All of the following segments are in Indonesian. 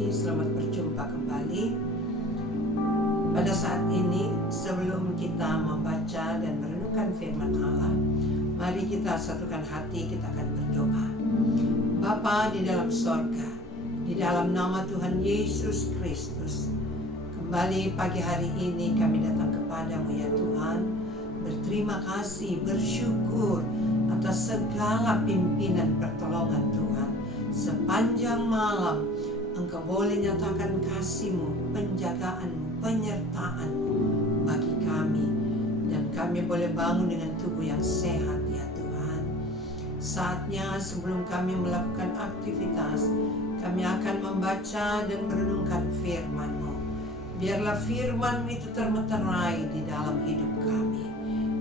pagi, selamat berjumpa kembali. Pada saat ini, sebelum kita membaca dan merenungkan firman Allah, mari kita satukan hati, kita akan berdoa. Bapa di dalam sorga, di dalam nama Tuhan Yesus Kristus, kembali pagi hari ini kami datang kepadamu ya Tuhan, berterima kasih, bersyukur atas segala pimpinan pertolongan Tuhan. Sepanjang malam Engkau boleh nyatakan kasih-Mu, penjagaan-Mu, penyertaan-Mu bagi kami, dan kami boleh bangun dengan tubuh yang sehat ya Tuhan. Saatnya sebelum kami melakukan aktivitas, kami akan membaca dan merenungkan firman-Mu. Biarlah firman-Mu itu termeterai di dalam hidup kami,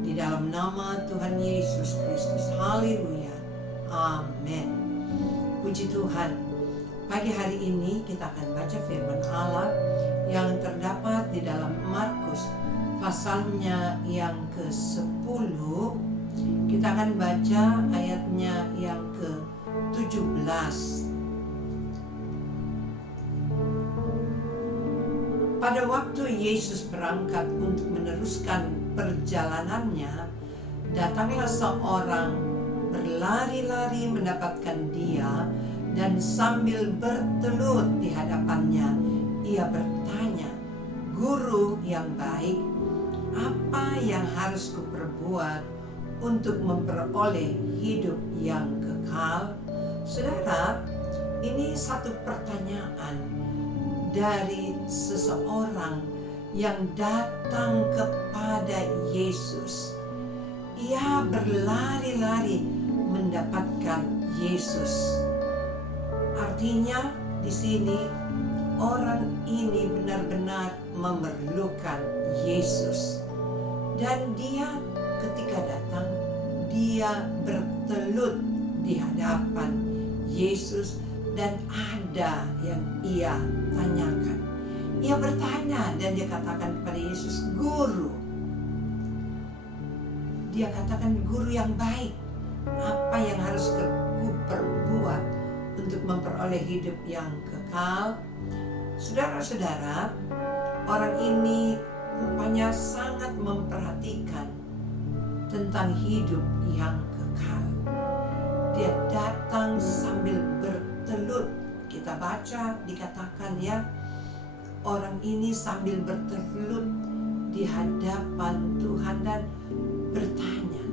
di dalam nama Tuhan Yesus Kristus. Haleluya, amin. Puji Tuhan, pagi hari ini kita akan baca firman Allah yang terdapat di dalam Markus pasalnya yang ke-10. Kita akan baca ayatnya yang ke-17. Pada waktu Yesus berangkat untuk meneruskan perjalanannya, datanglah seorang berlari-lari mendapatkan dia, dan sambil bertelut di hadapannya, ia bertanya, "Guru yang baik, apa yang harus kuperbuat untuk memperoleh hidup yang kekal?" Saudara, ini satu pertanyaan dari seseorang yang datang kepada Yesus. Ia berlari-lari mendapatkan Yesus. Artinya di sini orang ini benar-benar memerlukan Yesus. Dan dia ketika datang, dia bertelut di hadapan Yesus, dan ada yang ia tanyakan. Ia bertanya dan dia katakan kepada Yesus, "Guru." Dia katakan, "Guru yang baik, apa yang harus kuperbuat untuk memperoleh hidup yang kekal?" Saudara-saudara, orang ini rupanya sangat memperhatikan tentang hidup yang kekal. Dia datang sambil bertelut. Kita baca, dikatakan ya, orang ini sambil bertelut di hadapan Tuhan dan bertanya.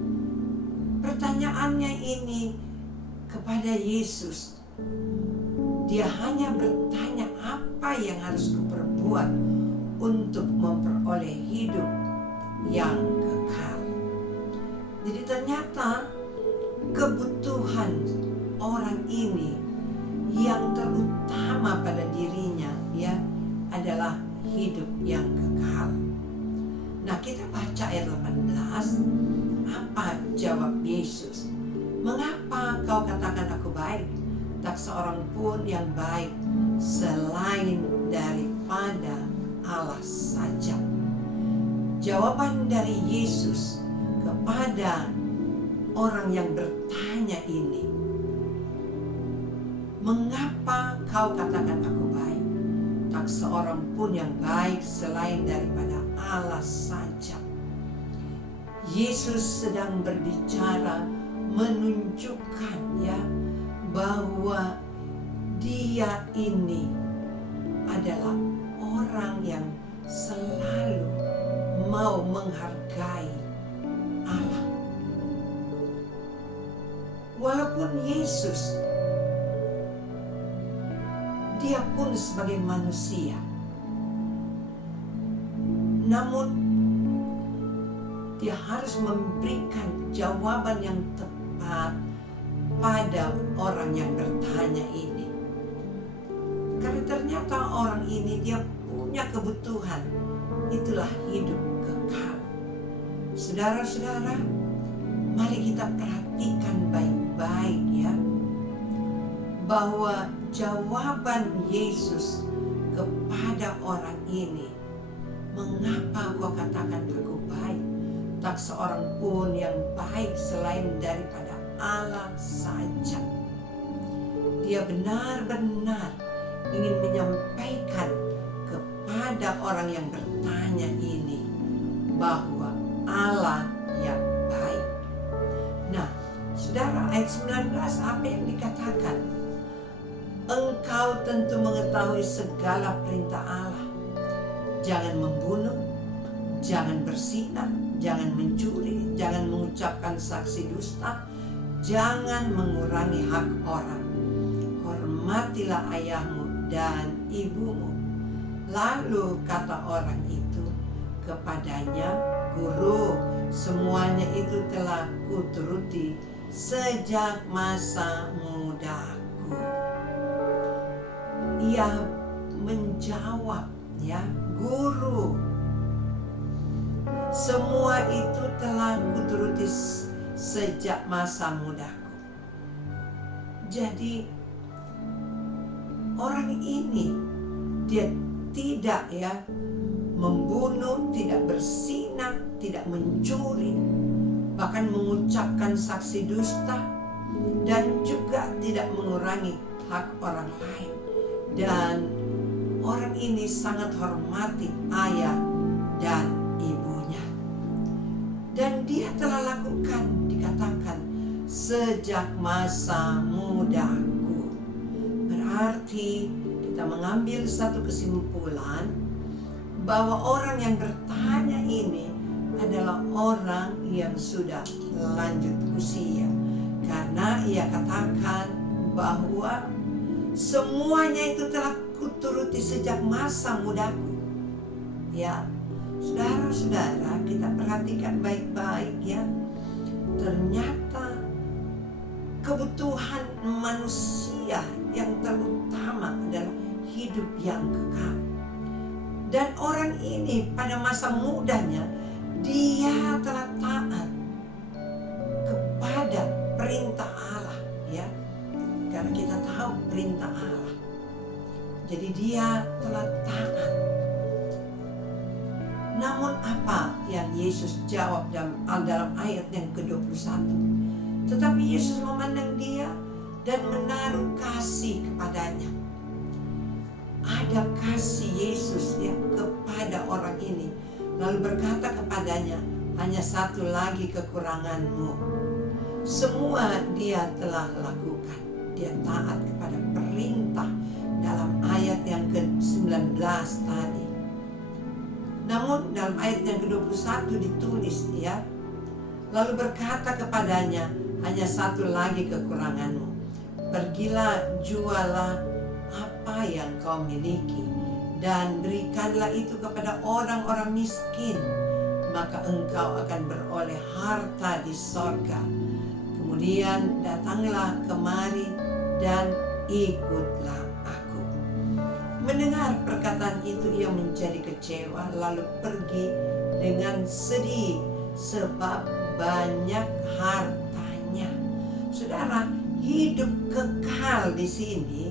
Pertanyaannya ini kepada Yesus. Dia hanya bertanya, apa yang harus kuperbuat untuk memperoleh hidup yang kekal. Jadi ternyata kebutuhan orang ini yang terutama pada dirinya ya adalah hidup yang kekal. Nah, kita baca ayat 18. Apa jawab Yesus? "Mengapa kau katakan aku baik? Tak seorang pun yang baik selain daripada Allah saja." Jawaban dari Yesus kepada orang yang bertanya ini, "Mengapa kau katakan aku baik? Tak seorang pun yang baik selain daripada Allah saja." Yesus sedang berbicara, menunjukkan ya bahwa dia ini adalah orang yang selalu mau menghargai Allah. Walaupun Yesus, dia pun sebagai manusia, namun dia harus memberikan jawaban yang tepat pada orang yang bertanya ini. Karena ternyata orang ini dia punya kebutuhan, itulah hidup kekal. Saudara-saudara, mari kita perhatikan baik-baik ya, bahwa jawaban Yesus kepada orang ini, "Mengapa kau katakan aku baik? Tak seorang pun yang baik selain daripada Allah saja." Dia benar-benar ingin menyampaikan kepada orang yang bertanya ini bahwa Allah yang baik. Nah, saudara, ayat 19 apa yang dikatakan? Engkau tentu mengetahui segala perintah Allah. Jangan membunuh, jangan berzina, jangan mencuri, jangan mengucapkan saksi dusta, jangan mengurangi hak orang. Hormatilah ayahmu dan ibumu. Lalu kata orang itu kepadanya, Guru, semuanya itu telah kuturuti sejak masa mudaku. Ia menjawab, ya, Guru, semua itu telah kuturuti sejak masa mudaku. Jadi orang ini dia tidak membunuh, tidak berzina, tidak mencuri, bahkan mengucapkan saksi dusta, dan juga tidak mengurangi hak orang lain. Dan orang ini sangat hormati ayah dan ibunya. Dan dia telah lakukan, dikatakan, sejak masa mudaku. Berarti kita mengambil satu kesimpulan bahwa orang yang bertanya ini adalah orang yang sudah lanjut usia. Karena ia katakan bahwa semuanya itu telah kuturuti sejak masa mudaku. Ya, saudara-saudara, kita perhatikan baik-baik ya. Ternyata kebutuhan manusia yang terutama adalah hidup yang kekal. Dan orang ini pada masa mudanya dia telah taat kepada perintah Allah, ya. Karena kita tahu perintah Allah. Jadi dia telah taat. Namun apa yang Yesus jawab dalam ayat yang ke-21? Tetapi Yesus memandang dia dan menaruh kasih kepadanya. Ada kasih Yesus ya kepada orang ini. Lalu berkata kepadanya, hanya satu lagi kekuranganmu. Semua dia telah lakukan. Dia taat kepada perintah dalam ayat yang ke-19 tadi. Namun dalam ayat yang ke-21 ditulis ya, lalu berkata kepadanya, hanya satu lagi kekuranganmu. Pergilah, jualah apa yang kau miliki dan berikanlah itu kepada orang-orang miskin, maka engkau akan beroleh harta di sorga. Kemudian datanglah kemari dan ikutlah aku. Mendengar perkataan itu ia menjadi kecewa, lalu pergi dengan sedih sebab banyak hartanya. Saudara, hidup kekal di sini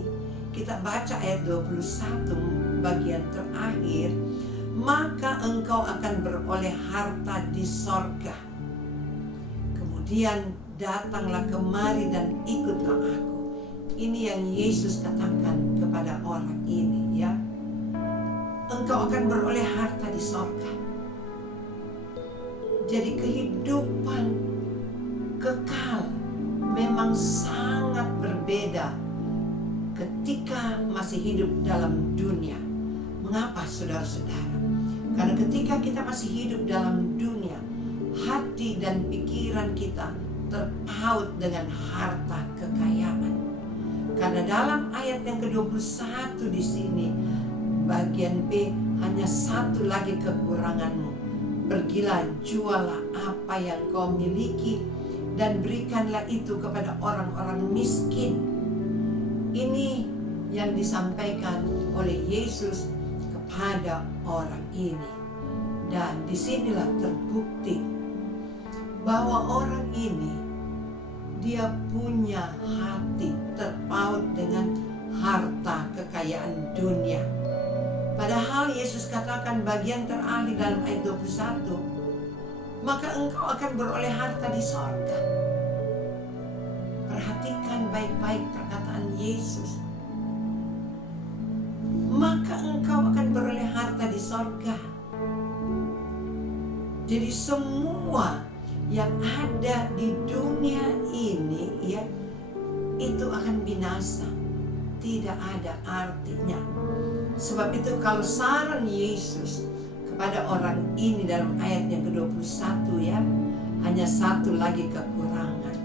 kita baca ayat 21 bagian terakhir, maka engkau akan beroleh harta di sorga. Kemudian datanglah kemari dan ikutlah aku. Ini yang Yesus katakan kepada orang ini ya. Engkau akan beroleh harta di sorga. Jadi kehidupan kekal memang sangat berbeda ketika masih hidup dalam dunia. Mengapa saudara-saudara? Karena ketika kita masih hidup dalam dunia, hati dan pikiran kita terpaut dengan harta kekayaan. Karena dalam ayat yang ke-21 di sini, bagian B, hanya satu lagi kekuranganmu. Pergilah, jualah apa yang kau miliki dan berikanlah itu kepada orang-orang miskin. Ini yang disampaikan oleh Yesus kepada orang ini. Dan disinilah terbukti bahwa orang ini dia punya hati terpaut dengan harta kekayaan dunia. Padahal Yesus katakan bagian terakhir dalam ayat 21, maka engkau akan beroleh harta di sorga. Perhatikan baik-baik perkataan Yesus. maka engkau akan beroleh harta di sorga. Jadi semua yang ada di dunia ini ya, itu akan binasa, tidak ada artinya. Sebab itu kalau saran Yesus kepada orang ini dalam ayat yang ke-21 ya, hanya satu lagi kekurangan.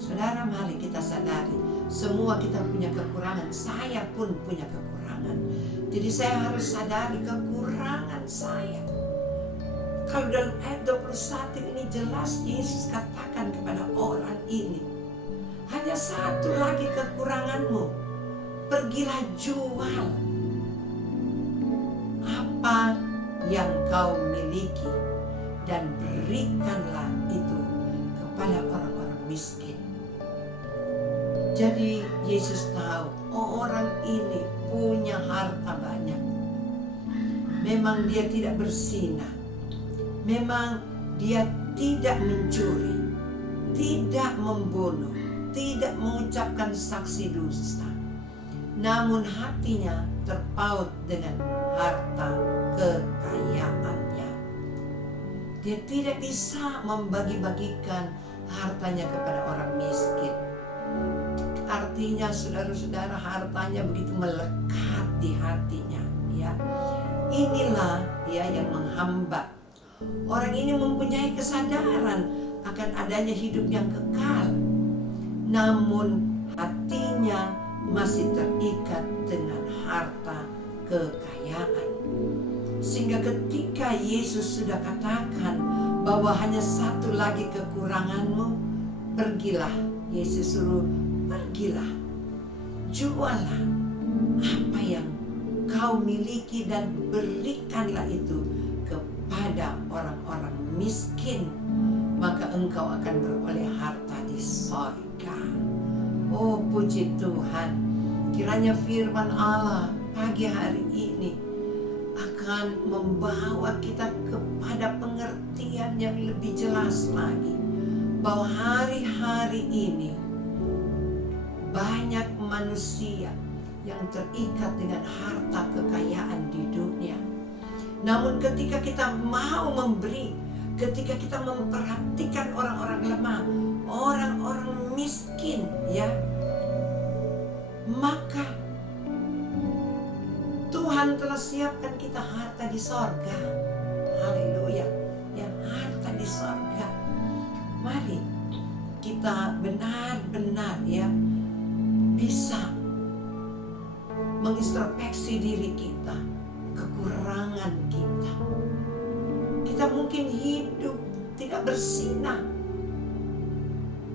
Saudara, mari kita sadari, semua kita punya kekurangan. Saya pun punya kekurangan. Jadi saya harus sadari kekurangan saya. Kalau dalam ayat 21 ini jelas Yesus katakan kepada orang ini, hanya satu lagi kekuranganmu. Pergilah jual apa yang kau miliki dan berikanlah itu kepada orang-orang miskin. Jadi Yesus tahu orang ini punya harta banyak. Memang dia tidak bersinah. Memang dia tidak mencuri, tidak membunuh, tidak mengucapkan saksi dusta. Namun hatinya terpaut dengan harta kekayaannya. Dia tidak bisa membagi-bagikan hartanya kepada orang miskin. Artinya saudara-saudara, hartanya begitu melekat di hatinya ya. Inilah ya yang menghambat. Orang ini mempunyai kesadaran akan adanya hidup yang kekal, namun hatinya masih terikat dengan harta kekayaan. Sehingga ketika Yesus sudah katakan bahwa hanya satu lagi kekuranganmu, pergilah. Yesus suruh, pergilah, jualah apa yang kau miliki dan berikanlah itu kepada orang-orang miskin, maka engkau akan beroleh harta di sorga. Oh, puji Tuhan, kiranya firman Allah pagi hari ini akan membawa kita kepada pengertian yang lebih jelas lagi, bahwa hari-hari ini banyak manusia yang terikat dengan harta kekayaan di dunia. Namun ketika kita mau memberi, ketika kita memperhatikan orang-orang lemah, orang-orang miskin ya, maka Tuhan telah siapkan kita harta di sorga. Haleluya, ya, harta di sorga. Mari kita benar-benar ya bisa mengintrospeksi diri kita, kekurangan kita. Kita mungkin hidup tidak bersinah.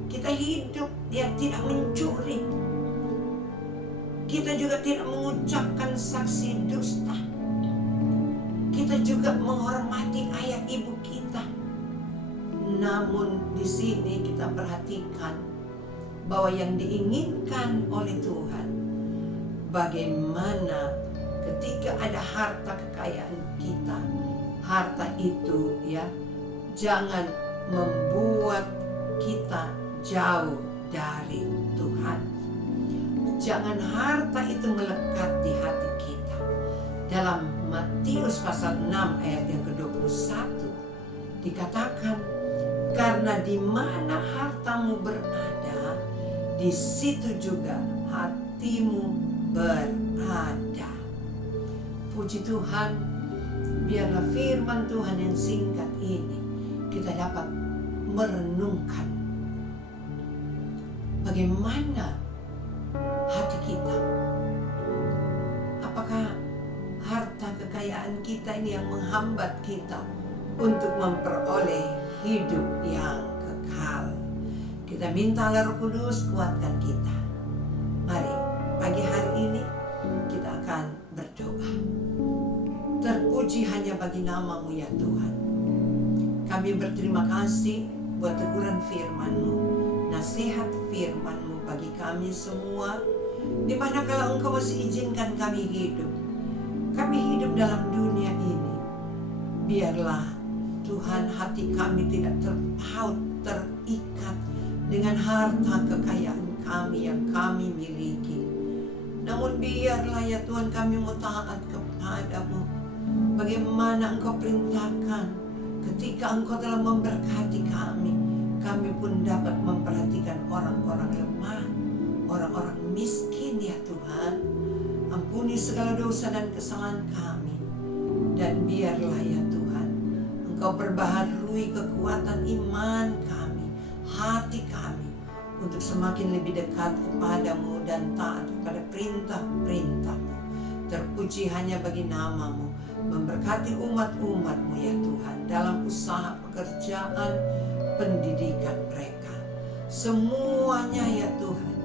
Kita hidup ya tidak mencuri. Kita juga tidak mengucapkan saksi dusta. Kita juga menghormati ayah ibu kita. Namun di sini kita perhatikan bahwa yang diinginkan oleh Tuhan, bagaimana ketika ada harta kekayaan kita, harta itu ya jangan membuat kita jauh dari Tuhan. Jangan harta itu melekat di hati kita. Dalam Matius pasal 6 ayat yang ke-21 dikatakan, karena di mana hartamu berada, di situ juga hatimu berada. Puji Tuhan, biarlah firman Tuhan yang singkat ini kita dapat merenungkan bagaimana hati kita. Apakah harta kekayaan kita ini yang menghambat kita untuk memperoleh hidup yang kekal? Kita minta Roh Kudus kuatkan kita. Mari pagi hari ini kita akan berdoa. Terpuji hanya bagi nama-Mu ya Tuhan. Kami berterima kasih buat teguran firman-Mu, nasihat firman-Mu bagi kami semua, di mana kalau Engkau masih izinkan kami hidup dalam dunia ini, biarlah Tuhan hati kami tidak terpaut, terikat dengan harta kekayaan kami yang kami miliki. Namun biarlah ya Tuhan kami mau taat kepadamu. Bagaimana Engkau perintahkan, ketika Engkau telah memberkati kami, kami pun dapat memperhatikan orang-orang lemah, orang-orang miskin ya Tuhan. Ampuni segala dosa dan kesalahan kami. Dan biarlah ya Tuhan, Engkau perbaharui kekuatan iman kami, hati kami, untuk semakin lebih dekat kepadamu dan taat kepada perintah-perintah-Mu. Terpuji hanya bagi nama-Mu. Memberkati umat-umat-Mu ya Tuhan, dalam usaha pekerjaan, pendidikan mereka. Semuanya ya Tuhan,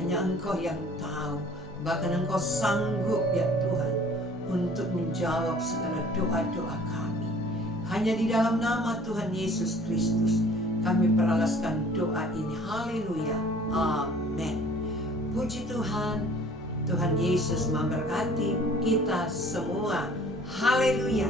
hanya Engkau yang tahu. Bahkan Engkau sanggup ya Tuhan untuk menjawab segala doa-doa kami. Hanya di dalam nama Tuhan Yesus Kristus kami peralaskan doa ini. Haleluya. Amin. Puji Tuhan. Tuhan Yesus memberkati kita semua. Haleluya.